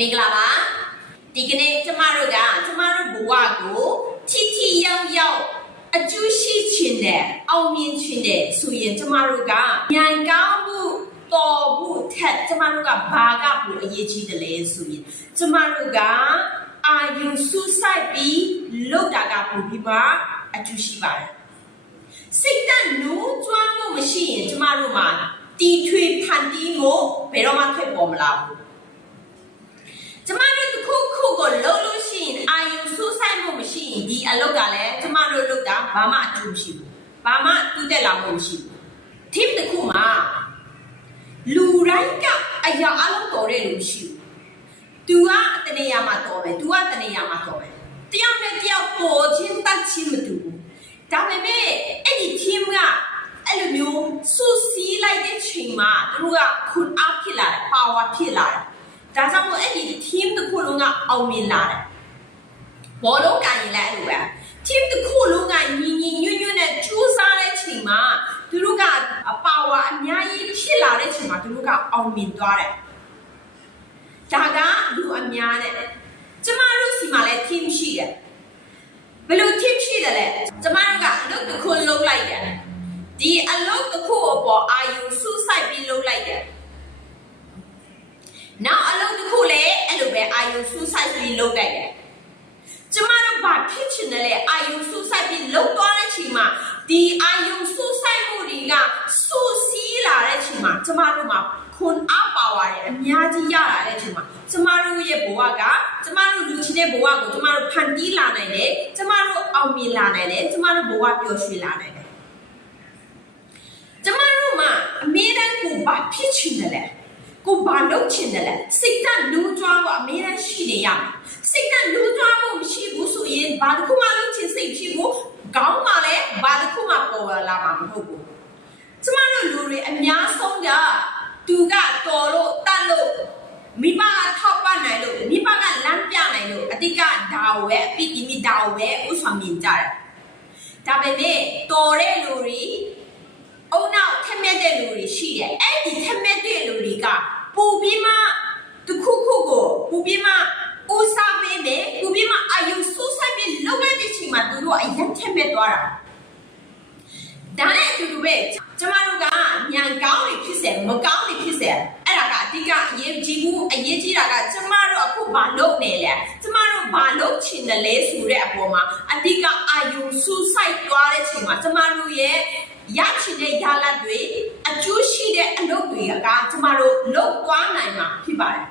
မင်္ဂလာပါဒီကနေ့ကျမတို့ဘဝကိုထိထိရောက်ရောက်အကျိုးရှိခြင်းနဲ့အောင်မြင်ခြင်းနဲ့ဆိုရင်ကျမတို့ကဉာဏ်ကောင်းမှုတော်မှုထက်ကျမတို့ကဘာကပိုအရေးကြီးတယ်လဲဆိုရင်ကျမတို့ကအာယုစူးစိုက်ပြီးလုပ်တာကပိုပြီးမှအကျိုးရှိပါတယ်စိတ်တနိုးကျွမ်းမှုမရှိရင်ကျမတို့မှာတီထွေဖန်တီးမှုဘယ်တော့မှဖြစ်ပေါ်မလာဘူးကျမတို့တစ်ခုခုကိုလုပ်လို့ရှိရင်အာယုစူးစိုက်မှုမရှိရင်ဒီအလုပ်ကလည်းကျမတို့လုပ်တာဘာမှအကျိုးမရှိဘူးဘာမှတူးတက်လာမှုမရှိဘူး team တစ်ခုမှာလူတိုင်းကအရာအလုံးတော်တဲ့လူမရှိဘူး तू ကတနေရာမှာတော်ပဲ तू ကတနေရာမှာတော်ပဲတယောက်နဲ့တယောက်ပေါ်ချင်းတတ်ချင်းမတူဘူးဒါပေမဲ့အဲ့ဒီ team ကအဲ့လိုမျိုးစူးစီးလိုက်တဲ့ချိန်မှာသူတို့ကခွန်အားဖြစ်လာတယ် power ဖြစ်လာတယ်ဒါကြောင့်မို့အဲ့ဒီ team တစ်ခုလုံးကအောင်မြင်လာတယ်ဘောလုံးကန်ရင်လည်းအဲ့လိုပဲ team တစ်ခုလုံးကညီညီညွတ်ညွတ်နဲ့ကြိုးစားတဲ့ချိန်မှာသူတို့က power အများကြီးဖြစ်လာတဲ့ချိန်မှာသူတို့ကအောင်မြင်သွားတယ်ဒါကလူအများနဲ့ကျမတို့စီမှာလည်း team ရှိတယ်ဘယ်လို team ရှိတယ်လဲကျမတို့ကအလုပ်တစ်ခုလုပ်လိုက်တယ်ဒီအလုပ်တစ်ခုအပေါ်အာယုစူးစိုက်ပြီးလုပ်လိုက်တယ်နောက်အလုပ်တစ်ခုလည်းအဲ့လိုပဲအာယုစူးစိုက်ပြီးလုပ်လိုက်တယ်ကျမတို့ဘာဖြစ်ချင်တယ်လဲအာယုစူးစိုက်ပြီးလုပ်သွားတဲ့ချိန်မှာဒီအာယုစူးစိုက်မှုတွေကစူးစီးလာတဲ့ချိန်မှာကျမတို့မှာခွန်အားပါဝါတယ်အများကြီးရလာတဲ့ချိန်မှာကျမတို့ရဲ့ဘဝကကျမတို့လူချင်းတဲ့ဘဝကိုကျမတို့ဖန်တီးလာနိုင်တယ်ကျမတို့အောင်မြင်လာနိုင်တယ်ကျမတို့ဘဝပျော်ရွှင်လာနိုင်တယ်ကျမတို့မှာအမြဲတမ်းကိုဘာဖြစ်ချင်တယ်လဲကိုဘာလုပ်ချင်တယ်လဲစိတ်ကလူးကြွားဖို့အမြဲတမ်းရှိနေရမယ်စိတ်ကလူးကြွားဖို့မရှိဘူးဆိုရင်ဘာတစ်ခုမှလုပ်ချင်စိတ်ဖြစ်ဖို့ကောင်းမှလည်းဘာတစ်ခုမှပေါ်လာမှာမဟုတ်ဘူးကျမတို့လူတွေအများဆုံးကသူကတော်လို့တတ်လို့မိဘကထောက်ပံ့နိုင်လို့မိဘကလမ်းပြနိုင်လို့အတိကဒါဝဲအပိတိမိဒါဝဲဥဆောင်မြင်ကြတယ်ဒါပေမဲ့တော်တဲ့လူတွေအုံနောက်ထက်မဲ့တဲ့လူတွေရှိတယ်အဲ့ဒီထက်မဲ့တဲ့လူတွေကပူပြီးမှတခုခုကိုပူပြီးမှဦးစားပေးတယ်ပူပြီးမှအာယုစူးစိုက်ပြီးလုပ်လိုက်တဲ့ချိန်မှာသူတို့အရင်ထက်မဲ့သွားတာဒါနဲ့အတူတူပဲကျမတို့ကဉာဏ်ကောင်းတွေဖြစ်စေမကောင်းတွေဖြစ်စေအဲ့ဒါကအဓိကအရေးကြီးတာကကျမတို့အခုဘာလုပ်နေလဲကျမတို့ဘာလုပ်ချင်တယ်လဲဆိုတဲ့အပေါ်မှာအဓိကအာယုစူးစိုက်သွားတဲ့ချိန်မှာကျမတို့ရဲ့ရချင်တဲ့ရလဒ်တွေအကျိုးရှိတဲ့အလုပ်တွေကကျမတို့လုပ်သွားနိုင်မှာဖြစ်ပါတယ်